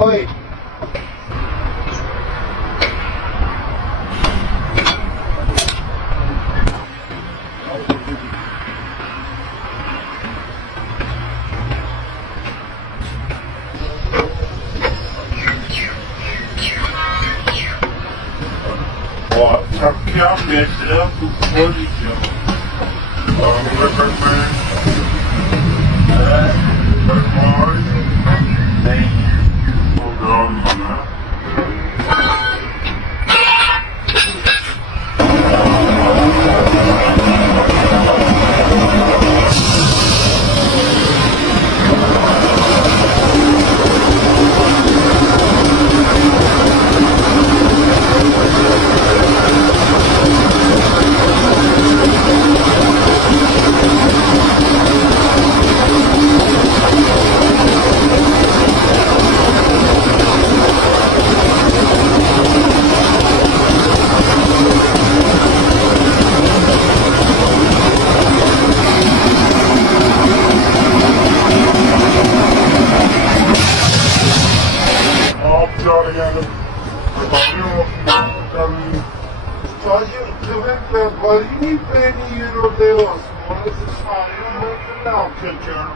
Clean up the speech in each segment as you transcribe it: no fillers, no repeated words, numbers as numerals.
Oi. Ó, saqueamento dentro do policial. Vamos ver tem programa, né? What do you think you know there was? What is this fire? Now, picture.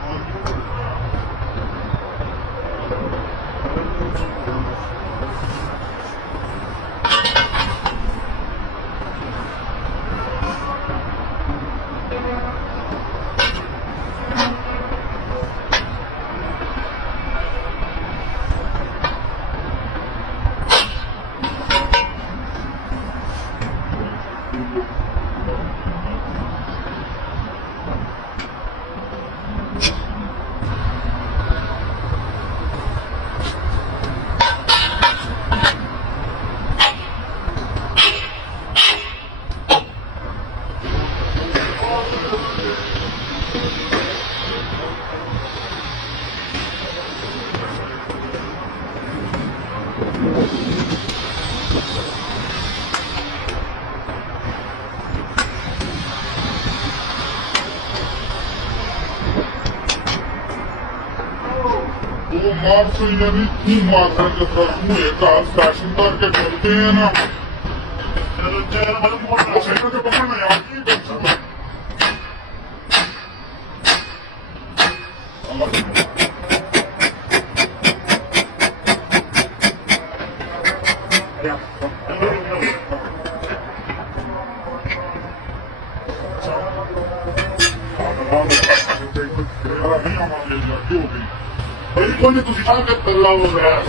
Março yine bir muhasebe tarafı karşın darbe gördüğüne. O şeyde de bakana ya. İyi de sana. E quando tu anche per lavorare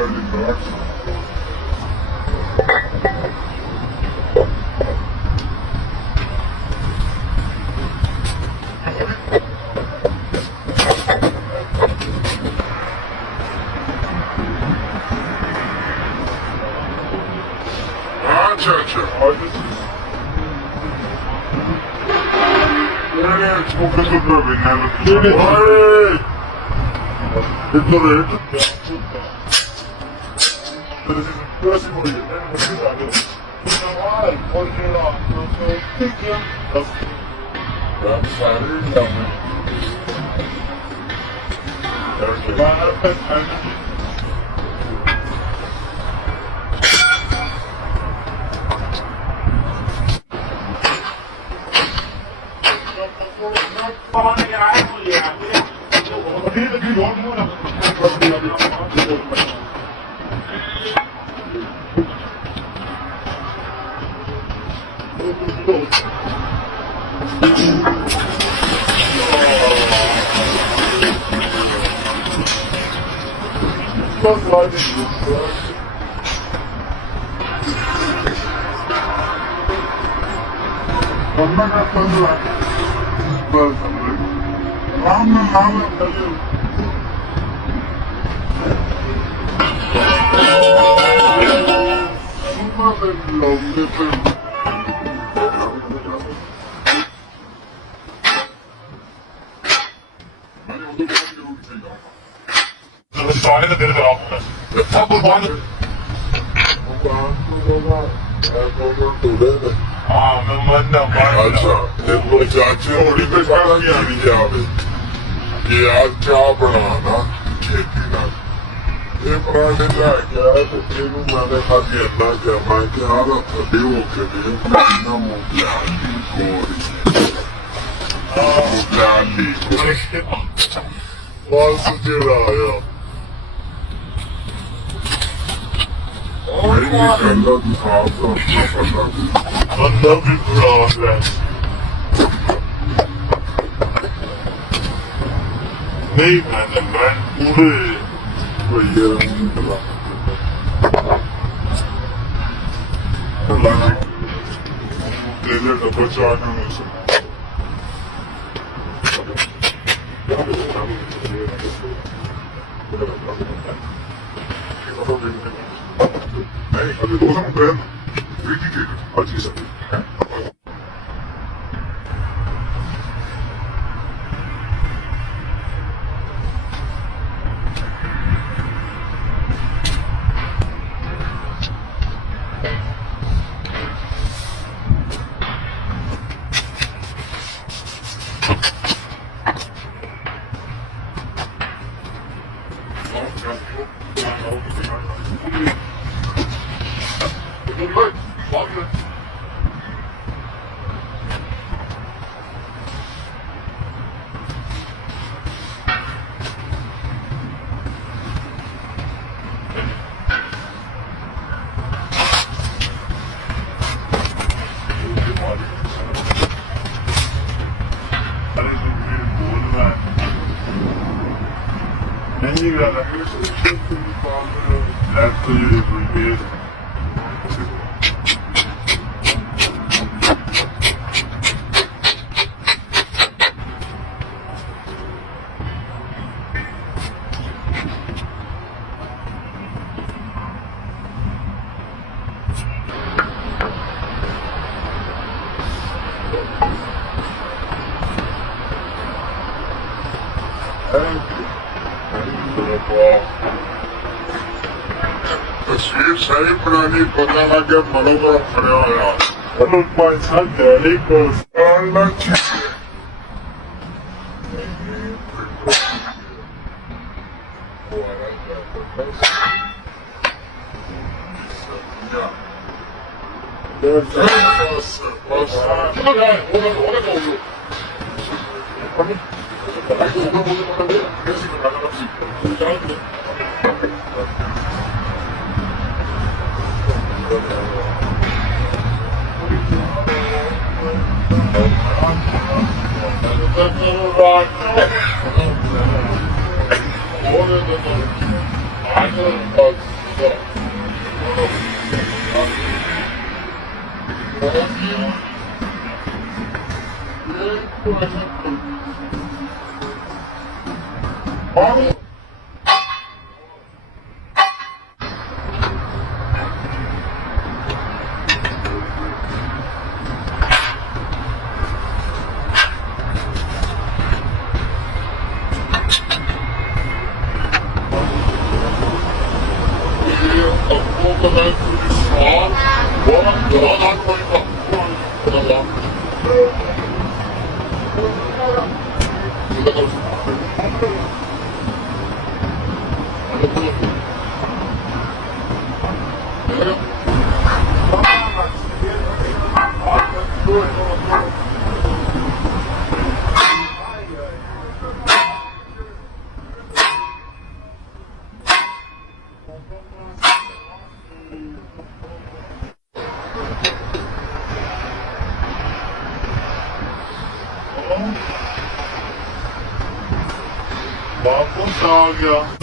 Chacha, çok özür dilerim. Hey! Victory! Sahne de deri de altında. Tam bu bana. अच्छा देखो चाची होली पे पता क्या नहीं क्या ये आज क्या बनाना खेती ना ये पुराने क्या है तो तेरू मैंने खाती अन्ना क्या मैं क्या रहा था देवों के लिए ना मुझाली कोरी बस तेरा आया नहीं निकलना दिखाता बंदा भी बुरा है नहीं मैंने मैं पूरे भैया तेरे का बचाना नहीं सकता नहीं अभी दो समय पहले एक ही केक आज ही सब नहीं रहा तो ये तस्वीर सही पुरानी पता लगे बरोबर खड़े हो यार पैसा डैडी को I know Abi. Vamos águia.